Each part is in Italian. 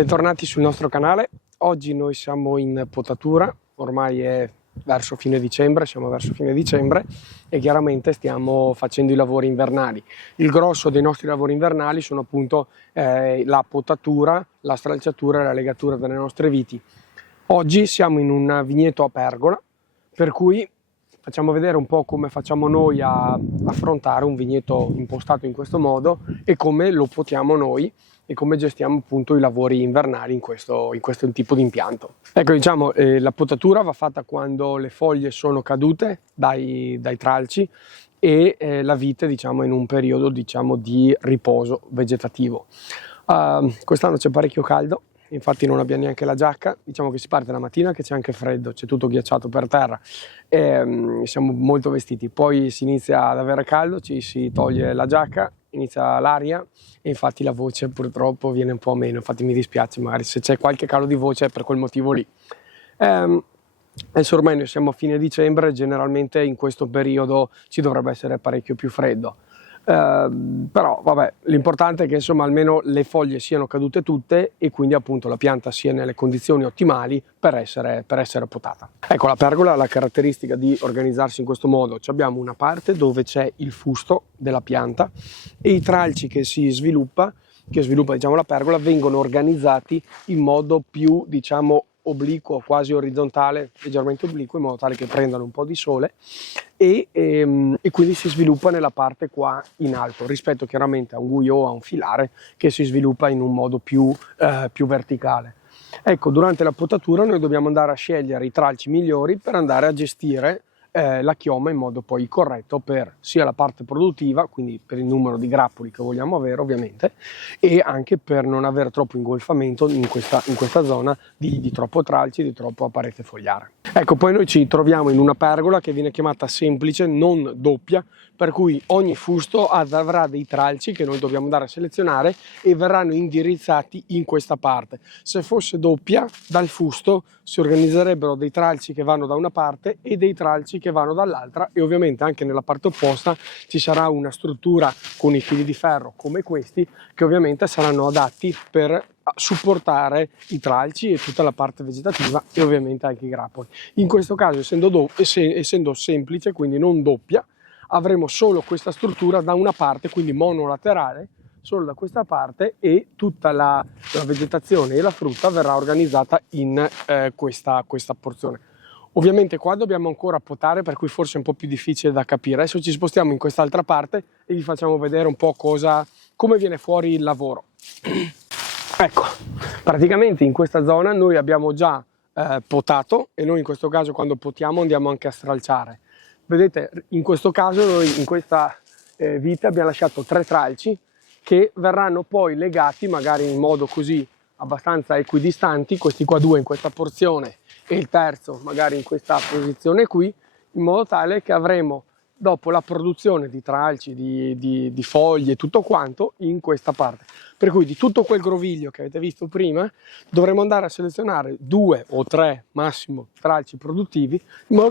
Bentornati sul nostro canale. Oggi noi siamo in potatura, ormai è verso fine dicembre, siamo verso fine dicembre e chiaramente stiamo facendo i lavori invernali. Il grosso dei nostri lavori invernali sono appunto la potatura, la stralciatura e la legatura delle nostre viti. Oggi siamo in un vigneto a pergola, per cui facciamo vedere un po' come facciamo noi a affrontare un vigneto impostato in questo modo e come lo potiamo noi e come gestiamo appunto i lavori invernali in questo tipo di impianto. Ecco, diciamo, la potatura va fatta quando le foglie sono cadute dai tralci e la vite, diciamo, in un periodo, diciamo, di riposo vegetativo. Quest'anno c'è parecchio caldo, infatti non abbiamo neanche la giacca, diciamo che si parte la mattina che c'è anche freddo, c'è tutto ghiacciato per terra e siamo molto vestiti, poi si inizia ad avere caldo, ci si toglie la giacca, inizia l'aria e infatti la voce purtroppo viene un po' meno, infatti mi dispiace, magari se c'è qualche calo di voce è per quel motivo lì. Adesso ormai noi siamo a fine dicembre, generalmente in questo periodo ci dovrebbe essere parecchio più freddo. Però vabbè, l'importante è che insomma almeno le foglie siano cadute tutte e quindi appunto la pianta sia nelle condizioni ottimali per essere potata. Ecco, la pergola ha la caratteristica di organizzarsi in questo modo: abbiamo una parte dove c'è il fusto della pianta e i tralci che sviluppa diciamo la pergola vengono organizzati in modo più, diciamo, obliquo, quasi orizzontale, leggermente obliquo, in modo tale che prendano un po' di sole e quindi si sviluppa nella parte qua in alto, rispetto chiaramente a un guio o a un filare che si sviluppa in un modo più verticale. Ecco, durante la potatura noi dobbiamo andare a scegliere i tralci migliori per andare a gestire la chioma in modo poi corretto per sia la parte produttiva, quindi per il numero di grappoli che vogliamo avere ovviamente, e anche per non avere troppo ingolfamento in questa zona di troppo tralci, di troppo parete fogliare. Ecco, poi noi ci troviamo in una pergola che viene chiamata semplice, non doppia, per cui ogni fusto avrà dei tralci che noi dobbiamo andare a selezionare e verranno indirizzati in questa parte. Se fosse doppia, dal fusto si organizzerebbero dei tralci che vanno da una parte e dei tralci che vanno dall'altra e ovviamente anche nella parte opposta ci sarà una struttura con i fili di ferro come questi che ovviamente saranno adatti per supportare i tralci e tutta la parte vegetativa e ovviamente anche i grappoli. In questo caso essendo semplice, quindi non doppia, avremo solo questa struttura da una parte, quindi monolaterale, solo da questa parte, e tutta la vegetazione e la frutta verrà organizzata in questa porzione. Ovviamente qua dobbiamo ancora potare, per cui forse è un po' più difficile da capire. Adesso ci spostiamo in quest'altra parte e vi facciamo vedere un po' come viene fuori il lavoro. Ecco, praticamente in questa zona noi abbiamo già potato e noi in questo caso quando potiamo andiamo anche a stralciare. Vedete, in questo caso noi in questa vite abbiamo lasciato 3 tralci che verranno poi legati magari in modo così abbastanza equidistanti, questi qua 2 in questa porzione e il terzo magari in questa posizione qui, in modo tale che avremo dopo la produzione di tralci, di foglie, tutto quanto in questa parte. Per cui di tutto quel groviglio che avete visto prima dovremo andare a selezionare 2 o 3 massimo tralci produttivi in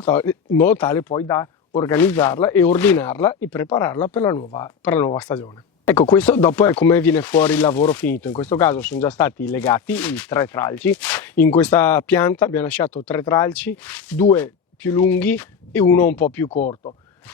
modo tale poi da organizzarla e ordinarla e prepararla per la nuova stagione. Ecco, questo dopo è come viene fuori il lavoro finito. In questo caso sono già stati legati i 3 tralci. In questa pianta abbiamo lasciato 3 tralci, 2 più lunghi e 1 un po' più corto.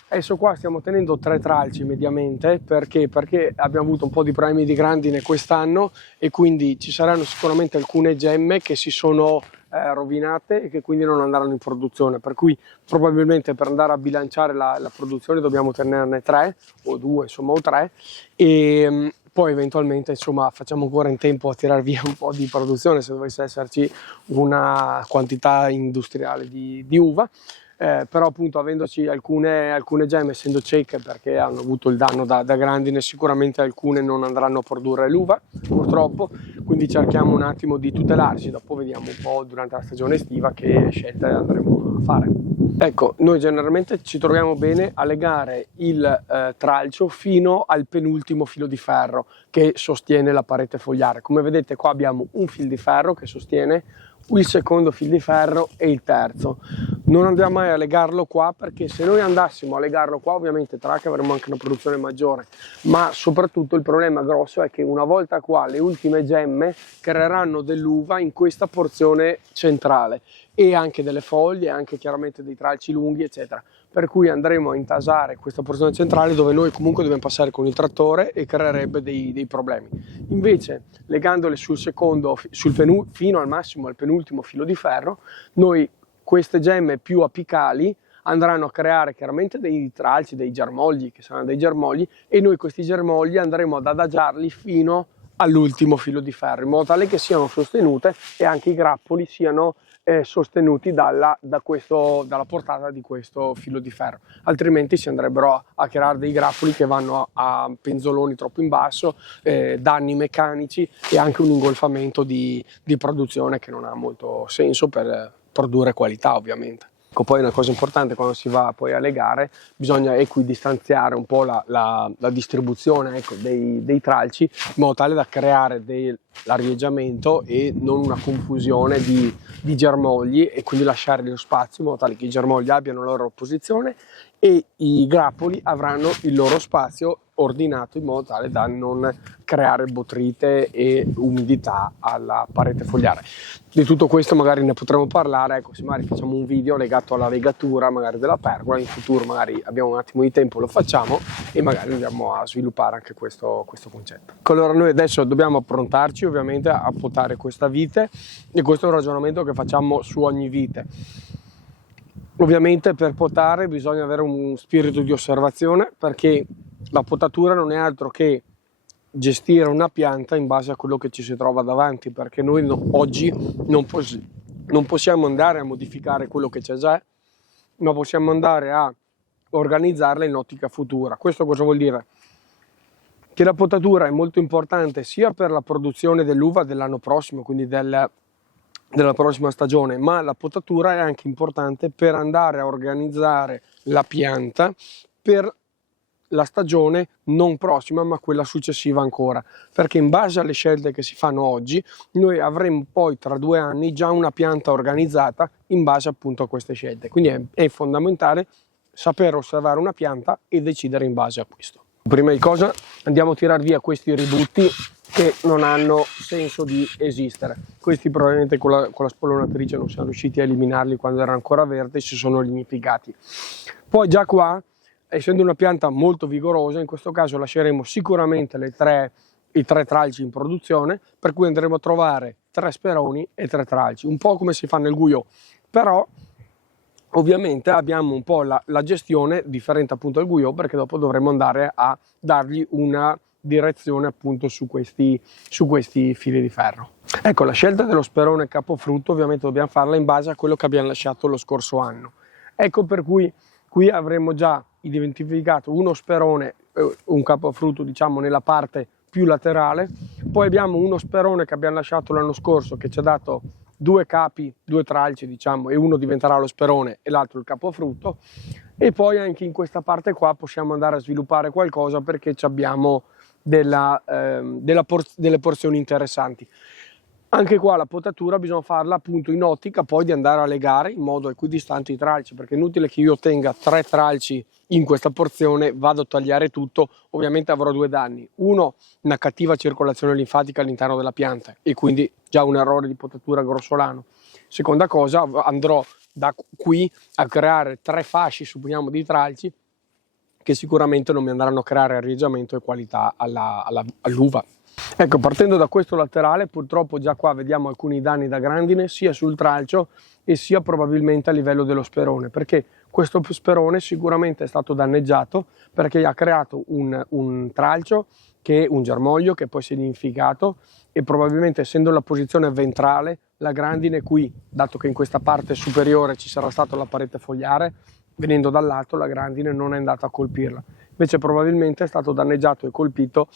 Adesso qua stiamo tenendo 3 tralci mediamente perché abbiamo avuto un po' di problemi di grandine quest'anno e quindi ci saranno sicuramente alcune gemme che si sono rovinate e che quindi non andranno in produzione, per cui probabilmente per andare a bilanciare la produzione dobbiamo tenerne 3 o 2 insomma o 3 e poi eventualmente insomma facciamo ancora in tempo a tirar via un po' di produzione se dovesse esserci una quantità industriale di uva. Però appunto avendoci alcune gemme essendo cieche perché hanno avuto il danno da grandine, sicuramente alcune non andranno a produrre l'uva purtroppo, quindi cerchiamo un attimo di tutelarci, dopo vediamo un po' durante la stagione estiva che scelte andremo a fare. Ecco, noi generalmente ci troviamo bene a legare il tralcio fino al penultimo filo di ferro che sostiene la parete fogliare. Come vedete qua abbiamo un fil di ferro che sostiene il secondo fil di ferro e il terzo. non andiamo mai a legarlo qua, perché se noi andassimo a legarlo qua ovviamente tra che avremo anche una produzione maggiore, ma soprattutto il problema grosso è che una volta qua le ultime gemme creeranno dell'uva in questa porzione centrale e anche delle foglie, anche chiaramente dei tralci lunghi eccetera, per cui andremo a intasare questa porzione centrale dove noi comunque dobbiamo passare con il trattore e creerebbe dei problemi. Invece legandole sul secondo, fino al massimo al penultimo filo di ferro, noi queste gemme più apicali andranno a creare chiaramente dei tralci, dei germogli, che saranno dei germogli, e noi questi germogli andremo ad adagiarli fino all'ultimo filo di ferro, in modo tale che siano sostenute e anche i grappoli siano sostenuti dalla portata di questo filo di ferro, altrimenti si andrebbero a creare dei grappoli che vanno a penzoloni troppo in basso, danni meccanici e anche un ingolfamento di produzione che non ha molto senso per produrre qualità ovviamente. Ecco, poi una cosa importante quando si va poi a legare, bisogna equidistanziare un po' la distribuzione, ecco, dei tralci, in modo tale da creare l'arieggiamento e non una confusione di germogli, e quindi lasciare lo spazio in modo tale che i germogli abbiano la loro posizione e i grappoli avranno il loro spazio ordinato, in modo tale da non creare botryte e umidità alla parete fogliare. Di tutto questo magari ne potremo parlare, ecco, se magari facciamo un video legato alla legatura magari della pergola, in futuro magari abbiamo un attimo di tempo, lo facciamo e magari andiamo a sviluppare anche questo concetto. Allora noi adesso dobbiamo approntarci ovviamente a potare questa vite, e questo è un ragionamento che facciamo su ogni vite. Ovviamente per potare bisogna avere un spirito di osservazione, perché la potatura non è altro che gestire una pianta in base a quello che ci si trova davanti, perché noi oggi non possiamo andare a modificare quello che c'è già, ma possiamo andare a organizzarla in ottica futura. Questo cosa vuol dire? Che la potatura è molto importante sia per la produzione dell'uva dell'anno prossimo, quindi della prossima stagione, ma la potatura è anche importante per andare a organizzare la pianta per la stagione non prossima ma quella successiva ancora, perché in base alle scelte che si fanno oggi noi avremo poi tra 2 anni già una pianta organizzata in base appunto a queste scelte, quindi è fondamentale saper osservare una pianta e decidere in base a questo. Prima di cosa andiamo a tirar via questi ributti che non hanno senso di esistere. Questi probabilmente con la spollonatrice non siamo riusciti a eliminarli quando era ancora verde e si sono lignificati. Poi già qua, essendo una pianta molto vigorosa, in questo caso lasceremo sicuramente i 3 tralci in produzione, per cui andremo a trovare 3 speroni e 3 tralci, un po' come si fa nel Guyot, però ovviamente abbiamo un po' la gestione differente appunto dal Guyot, perché dopo dovremo andare a dargli una direzione appunto su questi fili di ferro. Ecco, la scelta dello sperone capofrutto ovviamente dobbiamo farla in base a quello che abbiamo lasciato lo scorso anno. Ecco per cui qui avremo già identificato uno sperone, un capofrutto diciamo nella parte più laterale, poi abbiamo uno sperone che abbiamo lasciato l'anno scorso che ci ha dato 2 capi, 2 tralci diciamo, e uno diventerà lo sperone e l'altro il capofrutto, e poi anche in questa parte qua possiamo andare a sviluppare qualcosa perché abbiamo delle porzioni interessanti. Anche qua la potatura bisogna farla appunto in ottica poi di andare a legare in modo equidistante i tralci, perché è inutile che io tenga 3 tralci in questa porzione, vado a tagliare tutto, ovviamente avrò 2 danni. Uno, una cattiva circolazione linfatica all'interno della pianta e quindi già un errore di potatura grossolano. Seconda cosa, andrò da qui a creare 3 fasci, supponiamo, di tralci che sicuramente non mi andranno a creare arieggiamento e qualità all'uva. Ecco, partendo da questo laterale, purtroppo già qua vediamo alcuni danni da grandine sia sul tralcio e sia probabilmente a livello dello sperone, perché questo sperone sicuramente è stato danneggiato perché ha creato un tralcio, che è un germoglio che poi si è nidificato, e probabilmente essendo la posizione ventrale, la grandine qui, dato che in questa parte superiore ci sarà stata la parete fogliare, venendo dal lato la grandine non è andata a colpirla, invece probabilmente è stato danneggiato e colpito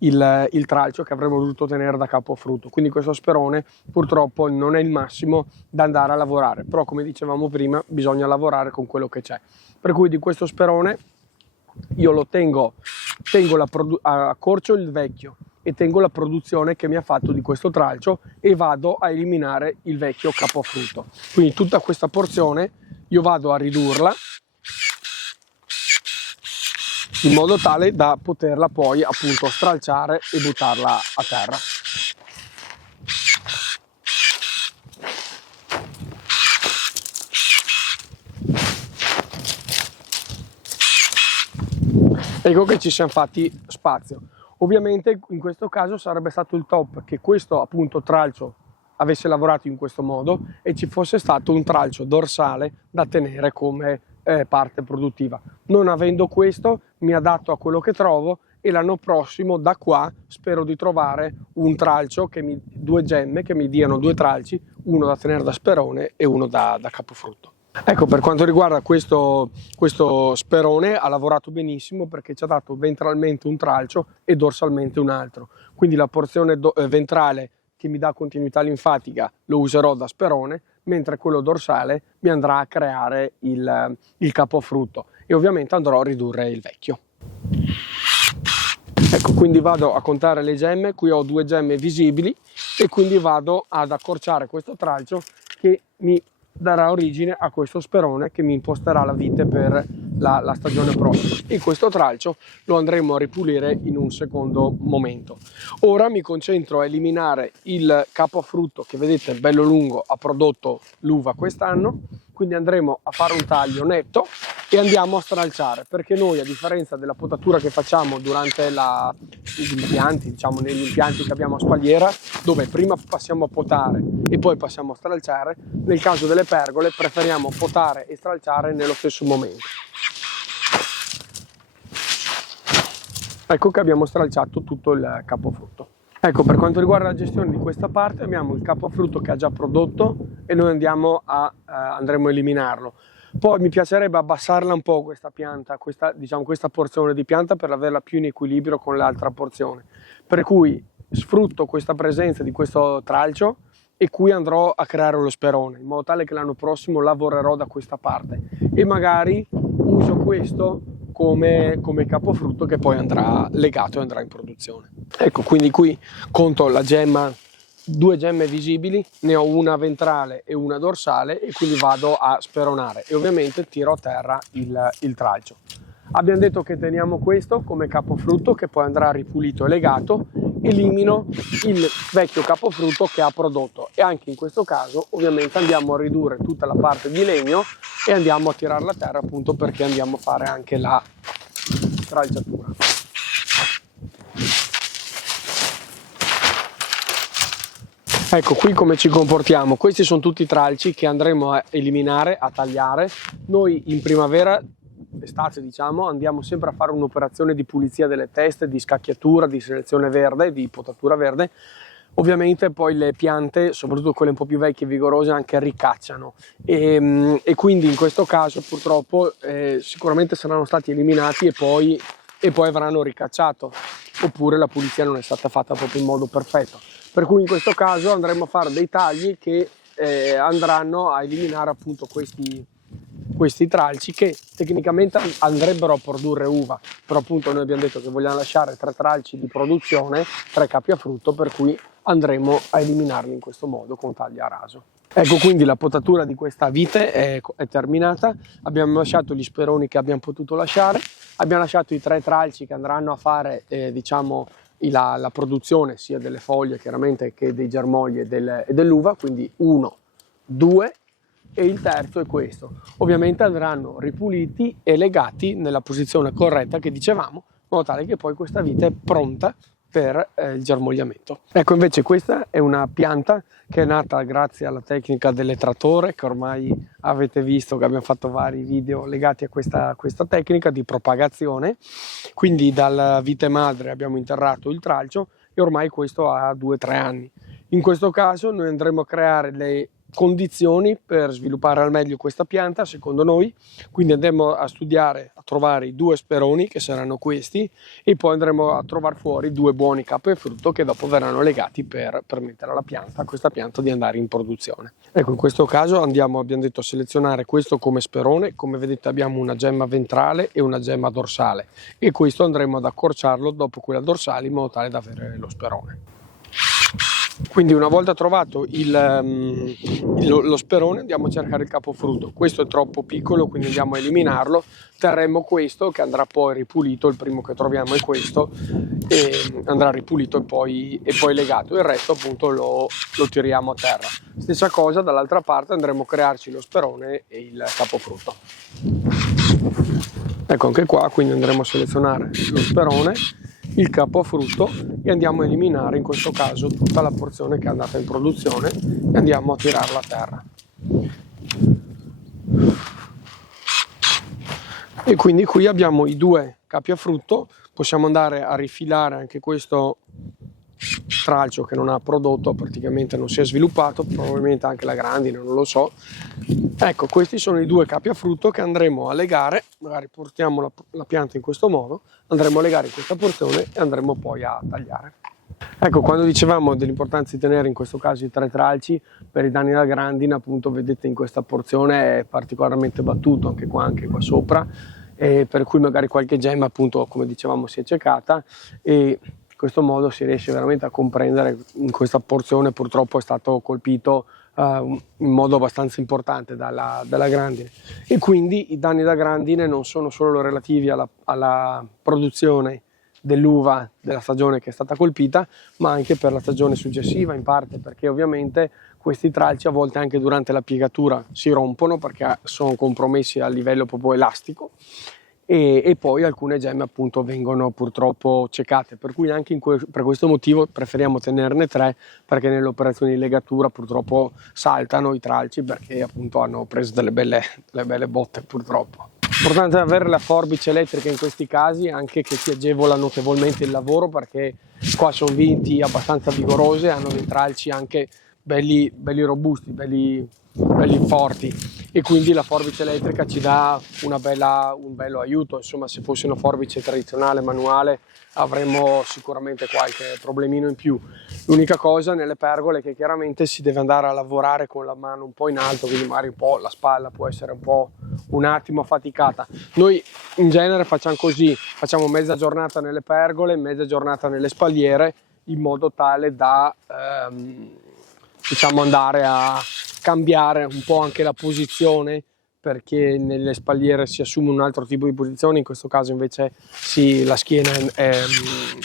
il tralcio che avremmo dovuto tenere da capofrutto, quindi questo sperone purtroppo non è il massimo da andare a lavorare, però come dicevamo prima bisogna lavorare con quello che c'è, per cui di questo sperone io lo accorcio il vecchio e tengo la produzione che mi ha fatto di questo tralcio e vado a eliminare il vecchio capofrutto, quindi tutta questa porzione io vado a ridurla in modo tale da poterla poi appunto stralciare e buttarla a terra. Ecco che ci siamo fatti spazio. Ovviamente in questo caso sarebbe stato il top che questo appunto tralcio avesse lavorato in questo modo e ci fosse stato un tralcio dorsale da tenere come parte produttiva. Non avendo questo, mi adatto a quello che trovo e l'anno prossimo da qua spero di trovare un tralcio, due gemme che mi diano due tralci, uno da tenere da sperone e uno da capofrutto. Ecco, per quanto riguarda questo sperone ha lavorato benissimo perché ci ha dato ventralmente un tralcio e dorsalmente un altro, quindi la porzione ventrale che mi dà continuità linfatica lo userò da sperone, mentre quello dorsale mi andrà a creare il capofrutto e ovviamente andrò a ridurre il vecchio. Ecco, quindi vado a contare le gemme, qui ho 2 gemme visibili e quindi vado ad accorciare questo tralcio che mi darà origine a questo sperone che mi imposterà la vite per la stagione prossima e questo tralcio lo andremo a ripulire in un secondo momento. Ora mi concentro a eliminare il capofrutto che vedete bello lungo, ha prodotto l'uva quest'anno, quindi andremo a fare un taglio netto e andiamo a stralciare, perché noi a differenza della potatura che facciamo durante gli impianti, diciamo negli impianti che abbiamo a spalliera, dove prima passiamo a potare e poi passiamo a stralciare, nel caso delle pergole preferiamo potare e stralciare nello stesso momento. Ecco che abbiamo stralciato tutto il capofrutto. Ecco, per quanto riguarda la gestione di questa parte abbiamo il capofrutto che ha già prodotto e noi andremo a eliminarlo. Poi mi piacerebbe abbassarla un po' questa pianta, questa porzione di pianta per averla più in equilibrio con l'altra porzione. Per cui sfrutto questa presenza di questo tralcio e qui andrò a creare lo sperone, in modo tale che l'anno prossimo lavorerò da questa parte e magari uso questo come capofrutto che poi andrà legato e andrà in produzione. Ecco, quindi qui conto la gemma, 2 gemme visibili, ne ho una ventrale e una dorsale e quindi vado a speronare e ovviamente tiro a terra il tralcio. Abbiamo detto che teniamo questo come capofrutto che poi andrà ripulito e legato, elimino il vecchio capofrutto che ha prodotto e anche in questo caso ovviamente andiamo a ridurre tutta la parte di legno e andiamo a tirarla a terra appunto perché andiamo a fare anche la stralciatura. Ecco qui come ci comportiamo, questi sono tutti i tralci che andremo a eliminare, a tagliare. Noi in primavera, estate diciamo, andiamo sempre a fare un'operazione di pulizia delle teste, di scacchiatura, di selezione verde, di potatura verde. Ovviamente poi le piante, soprattutto quelle un po' più vecchie e vigorose, anche ricacciano e quindi in questo caso purtroppo sicuramente saranno stati eliminati e poi avranno ricacciato, oppure la pulizia non è stata fatta proprio in modo perfetto. Per cui in questo caso andremo a fare dei tagli che andranno a eliminare appunto questi tralci che tecnicamente andrebbero a produrre uva, però appunto noi abbiamo detto che vogliamo lasciare 3 tralci di produzione, 3 capi a frutto, per cui andremo a eliminarli in questo modo con taglia a raso. Ecco quindi la potatura di questa vite è terminata, abbiamo lasciato gli speroni che abbiamo potuto lasciare, abbiamo lasciato i 3 tralci che andranno a fare diciamo la produzione sia delle foglie chiaramente che dei germogli e dell'uva, quindi 1, 2 e il terzo è questo. Ovviamente andranno ripuliti e legati nella posizione corretta che dicevamo, in modo tale che poi questa vite è pronta per il germogliamento. Ecco invece questa è una pianta che è nata grazie alla tecnica dell'etratore, che ormai avete visto che abbiamo fatto vari video legati a questa tecnica di propagazione. Quindi dalla vite madre abbiamo interrato il tralcio e ormai questo ha 2-3 anni. In questo caso noi andremo a creare le condizioni per sviluppare al meglio questa pianta secondo noi, quindi andremo a studiare, a trovare i 2 speroni che saranno questi e poi andremo a trovare fuori 2 buoni capi e frutto che dopo verranno legati per permettere a questa pianta di andare in produzione. Ecco, in questo caso abbiamo detto a selezionare questo come sperone, come vedete abbiamo una gemma ventrale e una gemma dorsale e questo andremo ad accorciarlo dopo quella dorsale in modo tale da avere lo sperone. Quindi una volta trovato lo sperone andiamo a cercare il capofrutto. Questo è troppo piccolo, quindi andiamo a eliminarlo. Terremo questo che andrà poi ripulito, il primo che troviamo è questo, e andrà ripulito e poi legato. Il resto appunto lo tiriamo a terra. Stessa cosa dall'altra parte, andremo a crearci lo sperone e il capofrutto. Ecco anche qua, quindi andremo a selezionare lo sperone, il capofrutto e andiamo a eliminare in questo caso tutta la porzione che è andata in produzione e andiamo a tirarla a terra. E quindi qui abbiamo i due capi a frutto, possiamo andare a rifilare anche questo tralcio che non ha prodotto, praticamente non si è sviluppato, probabilmente anche la grandine, non lo so. Ecco, questi sono i due capi a frutto che andremo a legare, magari portiamo la pianta in questo modo, andremo a legare in questa porzione e andremo poi a tagliare. Ecco, quando dicevamo dell'importanza di tenere in questo caso i 3 tralci per i danni da grandine, appunto vedete in questa porzione è particolarmente battuto anche qua sopra, e per cui magari qualche gemma appunto come dicevamo si è ciecata, e in questo modo si riesce veramente a comprendere in questa porzione purtroppo è stato colpito in modo abbastanza importante dalla grandine, e quindi i danni da grandine non sono solo relativi alla produzione dell'uva della stagione che è stata colpita, ma anche per la stagione successiva in parte, perché ovviamente questi tralci a volte anche durante la piegatura si rompono perché sono compromessi a livello proprio elastico, e poi alcune gemme appunto vengono purtroppo ciecate, per cui anche per questo motivo preferiamo tenerne 3, perché nelle operazioni di legatura purtroppo saltano i tralci perché appunto hanno preso delle belle botte purtroppo. Importante avere la forbice elettrica in questi casi, anche che ti agevola notevolmente il lavoro, perché qua sono viti abbastanza vigorose, hanno dei tralci anche belli robusti, belli forti, e quindi la forbice elettrica ci dà un bello aiuto. Insomma, se fosse una forbice tradizionale manuale avremmo sicuramente qualche problemino in più. L'unica cosa nelle pergole è che chiaramente si deve andare a lavorare con la mano un po' in alto, quindi magari un po' la spalla può essere un attimo affaticata. Noi in genere facciamo così, facciamo mezza giornata nelle pergole, mezza giornata nelle spalliere, in modo tale da diciamo andare a cambiare un po' anche la posizione, perché nelle spalliere si assume un altro tipo di posizione, in questo caso invece la schiena è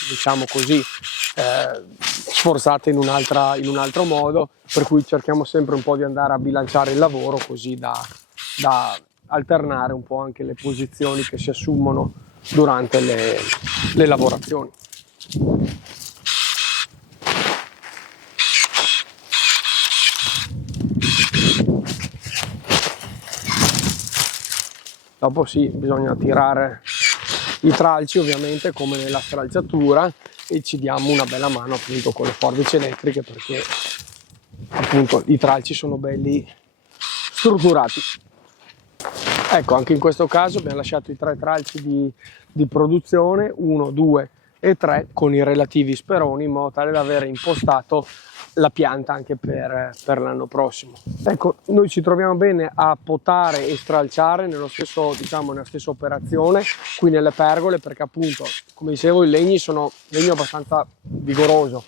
diciamo così sforzata in un altro modo, per cui cerchiamo sempre un po' di andare a bilanciare il lavoro così da alternare un po' anche le posizioni che si assumono durante le lavorazioni. Dopo sì, bisogna tirare i tralci ovviamente come nella stralciatura, e ci diamo una bella mano appunto con le forbici elettriche, perché appunto i tralci sono belli strutturati. Ecco, anche in questo caso abbiamo lasciato i 3 tralci di produzione, 1, 2 e 3, con i relativi speroni, in modo tale da avere impostato la pianta anche per l'anno prossimo. Ecco, noi ci troviamo bene a potare e stralciare nella stessa operazione qui nelle pergole, perché appunto, come dicevo, i legni sono legno abbastanza vigoroso,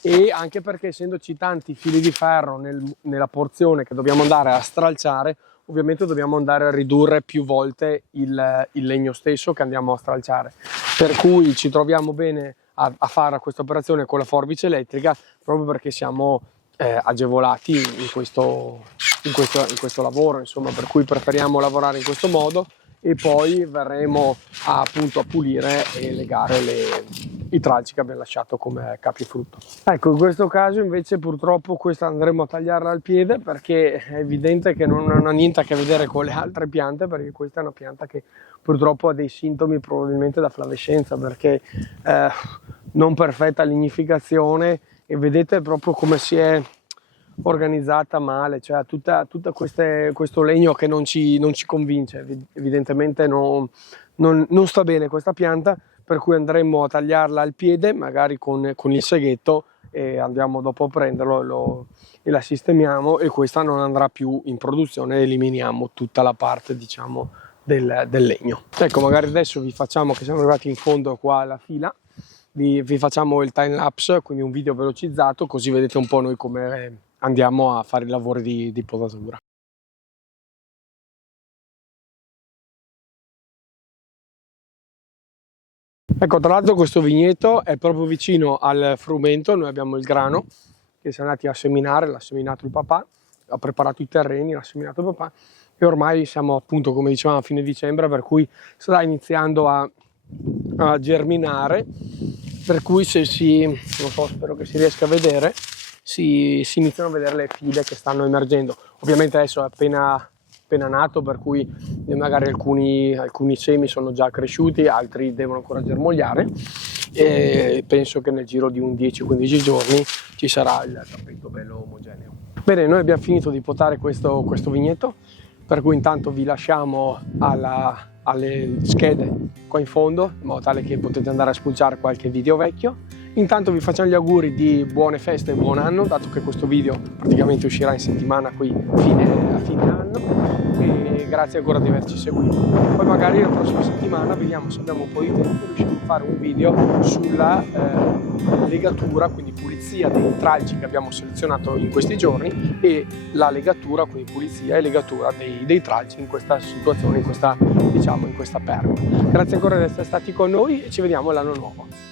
e anche perché essendoci tanti fili di ferro nella porzione che dobbiamo andare a stralciare, ovviamente dobbiamo andare a ridurre più volte il legno stesso che andiamo a stralciare, per cui ci troviamo bene a fare questa operazione con la forbice elettrica, proprio perché siamo agevolati in questo lavoro, insomma, per cui preferiamo lavorare in questo modo, e poi verremo appunto a pulire e legare i tralci che abbiamo lasciato come capifrutto. Ecco, in questo caso invece purtroppo questa andremo a tagliarla al piede, perché è evidente che non ha niente a che vedere con le altre piante, perché questa è una pianta che purtroppo ha dei sintomi probabilmente da flavescenza, perché non perfetta lignificazione, e vedete proprio come si è organizzata male, cioè tutta questo legno che non ci convince, evidentemente non sta bene questa pianta, per cui andremo a tagliarla al piede, magari con il seghetto, e andiamo dopo a prenderlo e la sistemiamo, e questa non andrà più in produzione, eliminiamo tutta la parte diciamo del legno. Ecco, magari adesso vi facciamo che siamo arrivati in fondo qua alla fila vi facciamo il time lapse, quindi un video velocizzato, così vedete un po' noi come andiamo a fare i lavori di potatura. Ecco, tra l'altro questo vigneto è proprio vicino al frumento, noi abbiamo il grano che siamo andati a seminare, l'ha seminato il papà, ha preparato i terreni, l'ha seminato il papà e ormai siamo appunto, come dicevamo, a fine dicembre, per cui sta iniziando a germinare, per cui non so, spero che si riesca a vedere, si iniziano a vedere le file che stanno emergendo. Ovviamente adesso è appena nato, per cui magari alcuni semi sono già cresciuti, altri devono ancora germogliare e penso che nel giro di un 10-15 giorni ci sarà il tappeto bello omogeneo. Bene, noi abbiamo finito di potare questo vigneto, per cui intanto vi lasciamo alle schede qua in fondo, in modo tale che potete andare a spulciare qualche video vecchio. Intanto vi facciamo gli auguri di buone feste e buon anno, dato che questo video praticamente uscirà in settimana qui a fine anno, e grazie ancora di averci seguito. Poi magari la prossima settimana vediamo se abbiamo un po' di tempo e riusciamo a fare un video sulla legatura, quindi pulizia dei tralci che abbiamo selezionato in questi giorni, e la legatura, quindi pulizia e legatura dei tralci in questa situazione, in questa pergola. Grazie ancora di essere stati con noi e ci vediamo l'anno nuovo.